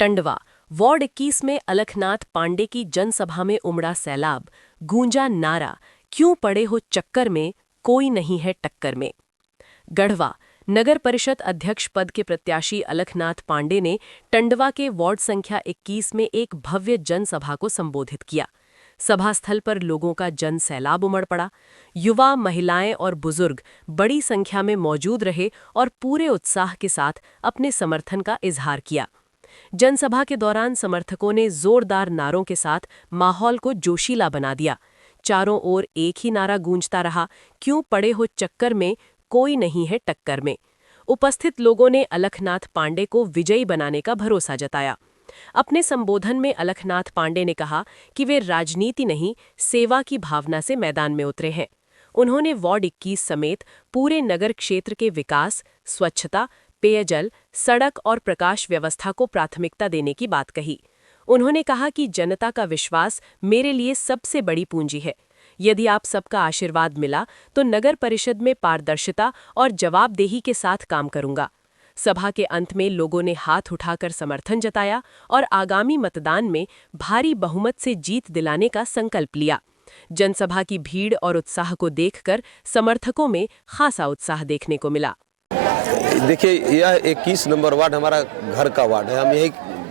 Tandwa ward 21 में अलखनाथ पांडे की जनसभा में उमड़ा सैलाब, गूंजा नारा, क्यों पड़े हो चक्कर में, कोई नहीं है टक्कर में। गढ़वा नगर परिषद अध्यक्ष पद के प्रत्याशी अलखनाथ पांडे ने टंडवा के वार्ड संख्या 21 में एक भव्य जनसभा को संबोधित किया। सभा स्थल पर लोगों का जन सैलाब उमड़ पड़ा। युवा, महिलाएं और बुजुर्ग बड़ी संख्या में मौजूद रहे और पूरे उत्साह के साथ अपने समर्थन का इजहार किया। जनसभा के दौरान समर्थकों ने जोरदार नारों के साथ माहौल को जोशीला बना दिया। चारों ओर एक ही नारा गूंजता रहा, क्यों पड़े हो चक्कर में, कोई नहीं है टक्कर में। उपस्थित लोगों ने अलखनाथ पांडे को विजयी बनाने का भरोसा जताया। अपने संबोधन में अलखनाथ पांडे ने कहा कि वे राजनीति नहीं, सेवा की भावना से मैदान में उतरे हैं। उन्होंने वार्ड 21 समेत पूरे नगर क्षेत्र के विकास, स्वच्छता, पेयजल, सड़क और प्रकाश व्यवस्था को प्राथमिकता देने की बात कही। उन्होंने कहा कि जनता का विश्वास मेरे लिए सबसे बड़ी पूंजी है। यदि आप सबका आशीर्वाद मिला तो नगर परिषद में पारदर्शिता और जवाबदेही के साथ काम करूंगा। सभा के अंत में लोगों ने हाथ उठाकर समर्थन जताया और आगामी मतदान में भारी बहुमत से जीत दिलाने का संकल्प लिया। जनसभा की भीड़ और उत्साह को देखकर समर्थकों में खासा उत्साह देखने को मिला। देखिए, यह 21 नंबर वार्ड हमारा घर का वार्ड है। हम यही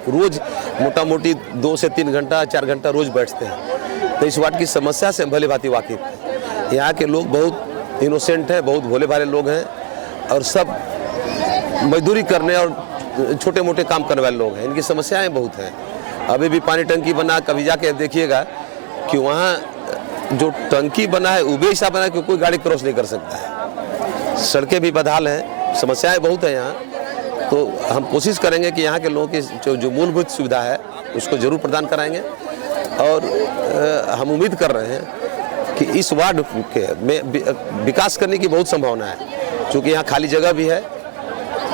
रोज मोटा मोटी 2 से 3 घंटा 4 घंटा रोज बैठते हैं। तो इस वार्ड की समस्या से भली भांति वाकिफ हैं। यहाँ के लोग बहुत इनोसेंट हैं, बहुत भोले भाले लोग हैं और सब मजदूरी करने और छोटे मोटे काम करने वाले लोग हैं। इनकी समस्याएं बहुत हैं। अभी भी पानी टंकी बना, कभी जाके देखिएगा कि वहाँ जो टंकी बना है वो भी ऐसा बना है कि कोई गाड़ी क्रॉस नहीं कर सकता है। सड़कें भी बदहाल हैं, समस्याएं बहुत हैं यहाँ। तो हम कोशिश करेंगे कि यहाँ के लोगों की जो मूलभूत सुविधा है उसको जरूर प्रदान कराएंगे और हम उम्मीद कर रहे हैं कि इस वार्ड के में विकास करने की बहुत संभावना है। क्योंकि यहाँ खाली जगह भी है,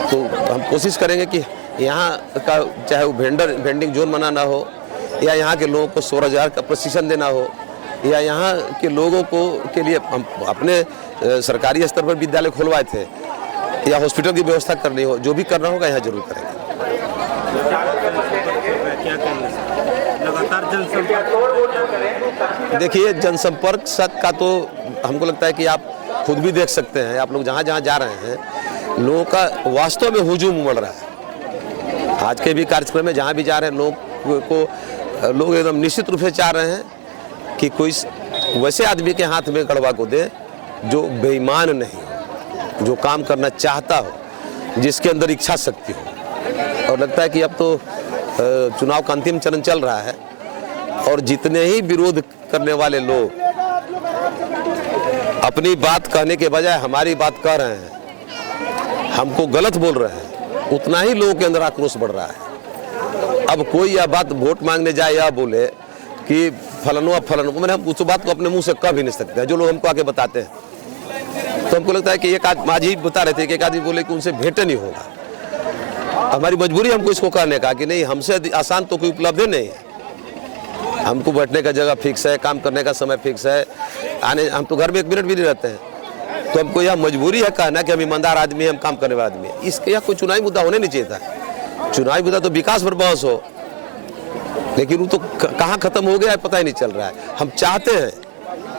तो हम कोशिश करेंगे कि यहाँ का चाहे वो वेंडिंग जोन बनाना हो या यहाँ के लोगों को स्वरोजगार का प्रशिक्षण देना हो या यहाँ के लोगों को के लिए हम अपने सरकारी स्तर पर विद्यालय खुलवाए थे या हॉस्पिटल की व्यवस्था करनी हो, जो भी करना होगा यहाँ जरूर करेंगे। देखिए, जनसंपर्क का तो हमको लगता है कि आप खुद भी देख सकते हैं। आप लोग जहाँ जहाँ जा रहे हैं, लोगों का वास्तव में हुजूम उमड़ रहा है। आज के भी कार्यक्रम में जहाँ भी जा रहे हैं, लोग एकदम निश्चित रूप से चाह रहे हैं कि कोई वैसे आदमी के हाथ में गढ़वा को दे जो बेईमान नहीं हो, जो काम करना चाहता हो, जिसके अंदर इच्छा शक्ति हो। और लगता है कि अब तो चुनाव का अंतिम चरण चल रहा है और जितने ही विरोध करने वाले लोग अपनी बात कहने के बजाय हमारी बात कह रहे हैं, हमको गलत बोल रहे हैं, उतना ही लोगों के अंदर आक्रोश बढ़ रहा है। अब कोई यह बात वोट मांगने जाए या बोले कि फलानुआ मैंने हम उस बात को अपने मुंह से कह भी नहीं सकते, जो लोग हमको आके बताते हैं। तो हमको लगता है कि एक आज ही बता रहे थे कि एक आदमी बोले कि उनसे भेंट नहीं होगा। हमारी मजबूरी हमको इसको कहने का कि नहीं, हमसे आसान तो कोई उपलब्ध नहीं है। हमको बैठने का जगह फिक्स है, काम करने का समय फिक्स है, हम तो घर में 1 मिनट भी नहीं रहते हैं। तो हमको यह मजबूरी है कहना कि हम ईमानदार आदमी हैं, हम काम करने वाले आदमी हैं। इसके यह कोई चुनावी मुद्दा होने नहीं चाहिए था। चुनावी मुद्दा तो विकास पर बहस हो, लेकिन वो तो कहाँ खत्म हो गया है पता ही नहीं चल रहा है। हम चाहते हैं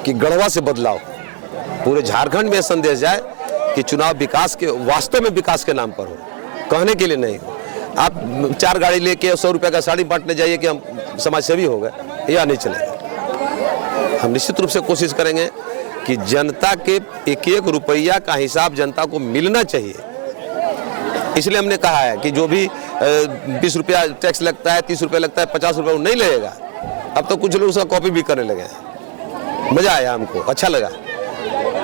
कि गढ़वा से बदलाव पूरे झारखंड में संदेश जाए कि चुनाव विकास के, वास्तव में विकास के नाम पर हो, कहने के लिए नहीं हो। आप 4 गाड़ी लेके 100 रुपये का साड़ी बांटने जाइए कि हम समाज सेवी हो गए, यह नहीं चलेगा। हम निश्चित रूप से कोशिश करेंगे कि जनता के एक एक रुपया का हिसाब जनता को मिलना चाहिए। इसलिए हमने कहा है कि जो भी 20 रुपया टैक्स लगता है, 30 रुपया लगता है, 50 रुपया वो नहीं लगेगा। अब तो कुछ लोग उसका कॉपी भी करने लगे हैं। मजा आया, हमको अच्छा लगा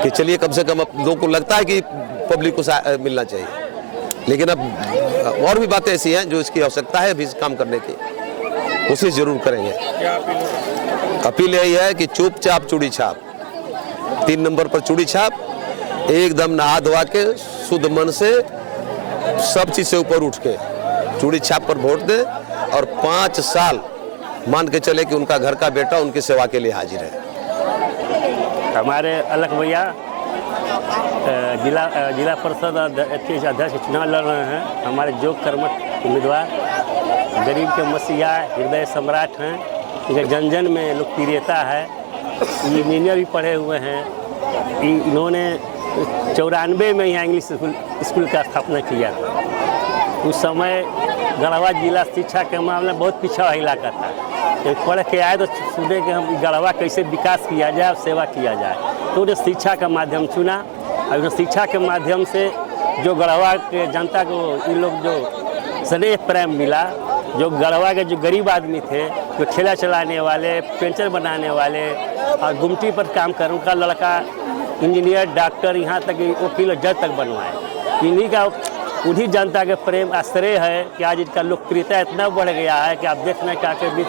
कि चलिए कम से कम लोगों को लगता है कि पब्लिक को मिलना चाहिए। लेकिन अब और भी बातें ऐसी हैं जो इसकी आवश्यकता है, अभी काम करने की कोशिश जरूर करेंगे। अपील यही है कि चुपचाप चूड़ी छाप, 3 नंबर पर चूड़ी छाप, एकदम नहा धोवा के शुद्ध मन से सब चीज से ऊपर उठ के चूड़ी छाप पर वोट दे और 5 साल मान के चले कि उनका घर का बेटा उनकी सेवा के लिए हाजिर है। हमारे अलख भैया जिला परिषद अध्यक्ष चुनाव लड़ रहे हैं। हमारे जो कर्मठ उम्मीदवार गरीब के मसीहा, हृदय सम्राट हैं। इनके जन जन में लोकप्रियता है। ये इंजीनियर भी पढ़े हुए हैं। इन्होंने 94 में यहाँ इंग्लिश स्कूल का स्थापना किया था। उस समय गढ़वा जिला शिक्षा के मामले में बहुत पिछड़ा इलाका था। जब पढ़ के आए तो सुने कि हम गढ़वा कैसे विकास किया जाए और सेवा किया जाए, तो उन्हें शिक्षा का माध्यम चुना। और शिक्षा के माध्यम से जो गढ़वा के जनता को इन लोग जो स्नेह प्रेम मिला, जो गढ़वा के जो गरीब आदमी थे, जो ठेला चलाने वाले, पेंचर बनाने वाले और गुमटी पर काम कर, उनका लड़का इंजीनियर, डॉक्टर, यहाँ तक वकील, जज तक बनवाए। उन्हीं जनता के प्रेम आश्रय है कि आज इनका लोकप्रियता इतना बढ़ गया है कि आप देख रहे हैं के बीच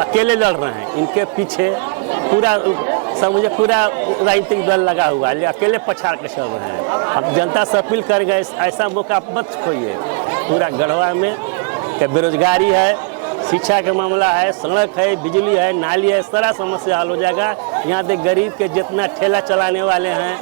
अकेले लड़ रहे हैं। इनके पीछे पूरा समझे पूरा राजनीतिक दल लगा हुआ है, अकेले पछाड़ के चल रहे हैं। अब जनता से अपील कर गए, ऐसा मौका मत खोइए। पूरा गढ़वा में कि बेरोजगारी है, शिक्षा का मामला है, सड़क है, बिजली है, नाली है, सारा समस्या हल हो जाएगा। यहाँ तक गरीब के जितना ठेला चलाने वाले हैं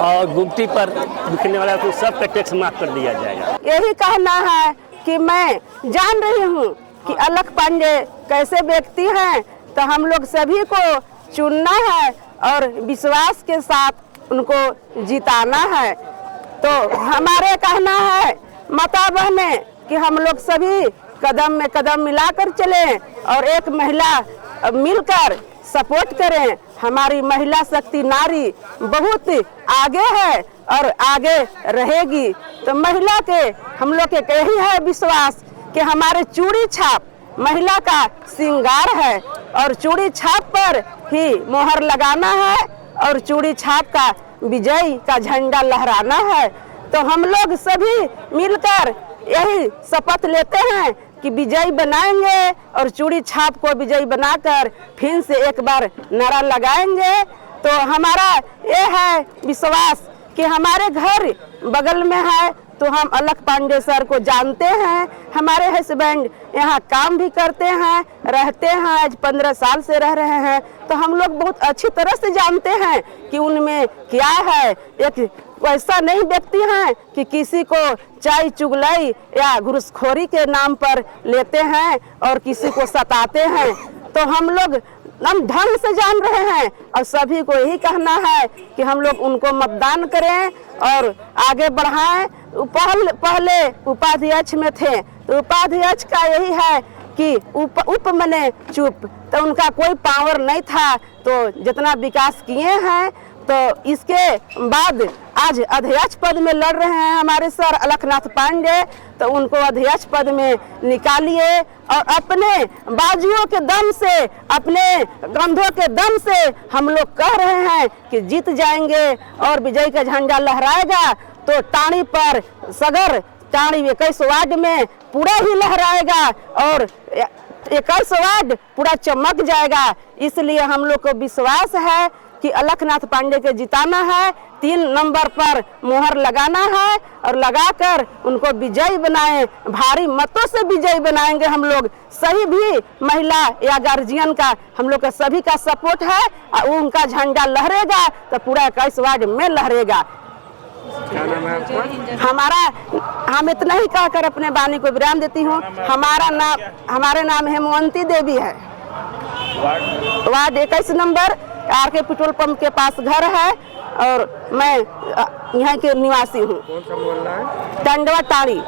और गुमटी पर बिकने वाला, तो सबका टैक्स माफ कर दिया जाएगा। यही कहना है कि मैं जान रही हूँ कि अलख पांडे कैसे व्यक्ति हैं, तो हम लोग सभी को चुनना है और विश्वास के साथ उनको जिताना है। तो हमारे कहना है माता बहने कि हम लोग सभी कदम में कदम मिलाकर चलें और एक महिला मिलकर सपोर्ट करें। हमारी महिला शक्ति नारी बहुत आगे है और आगे रहेगी। तो महिला के हम लोग के यही है विश्वास कि हमारे चूड़ी छाप महिला का श्रृंगार है और चूड़ी छाप पर ही मोहर लगाना है और चूड़ी छाप का विजय का झंडा लहराना है। तो हम लोग सभी मिलकर यही शपथ लेते हैं कि विजयी बनाएंगे और चूड़ी छाप को विजयी बनाकर फिर से एक बार नारा लगाएंगे। तो हमारा ये है विश्वास कि हमारे घर बगल में है, तो हम अलख पांडे सर को जानते हैं। हमारे हस्बैंड यहाँ काम भी करते हैं, रहते हैं, आज 15 साल से रह रहे हैं। तो हम लोग बहुत अच्छी तरह से जानते हैं कि उनमें क्या है। एक ऐसा नहीं व्यक्ति हैं कि किसी को चाय चुगलाई या घूसखोरी के नाम पर लेते हैं और किसी को सताते हैं। तो हम लोग ढंग से जान रहे हैं और सभी को यही कहना है कि हम लोग उनको मतदान करें और आगे बढ़ाएं। पहले उपाध्यक्ष में थे, तो उपाध्यक्ष का यही है कि उप मने चुप, तो उनका कोई पावर नहीं था। तो जितना विकास किए हैं, तो इसके बाद आज अध्यक्ष पद में लड़ रहे हैं हमारे सर अलखनाथ पांडे। तो उनको अध्यक्ष पद में निकालिए और अपने बाजुओं के दम से, अपने कंधों के दम से हम लोग कह रहे हैं कि जीत जाएंगे और विजय का झंडा लहराएगा। तो टाणी पर सगर टाणी 21 वार्ड में पूरा ही लहराएगा और 21 वार्ड पूरा चमक जाएगा। इसलिए हम लोग को विश्वास है कि अलखनाथ पांडे के जिताना है, 3 नंबर पर मोहर लगाना है और लगाकर उनको विजयी बनाएं। भारी मतों से विजयी बनाएंगे हम लोग। सही भी महिला या गार्जियन का हम लोग का सभी का सपोर्ट है और उनका झंडा लहरेगा तो पूरा 21 वार्ड में लहरेगा। क्या नाम है आपका? हम इतना ही कहकर अपने वाणी को विराम देती हूँ। हमारे नाम हेमवंती देवी है। Ward 21 number RK petrol pump के पास घर है और मैं यहाँ के निवासी हूँ। कौन सा मोहल्ला है? टंडवा टाड़ी।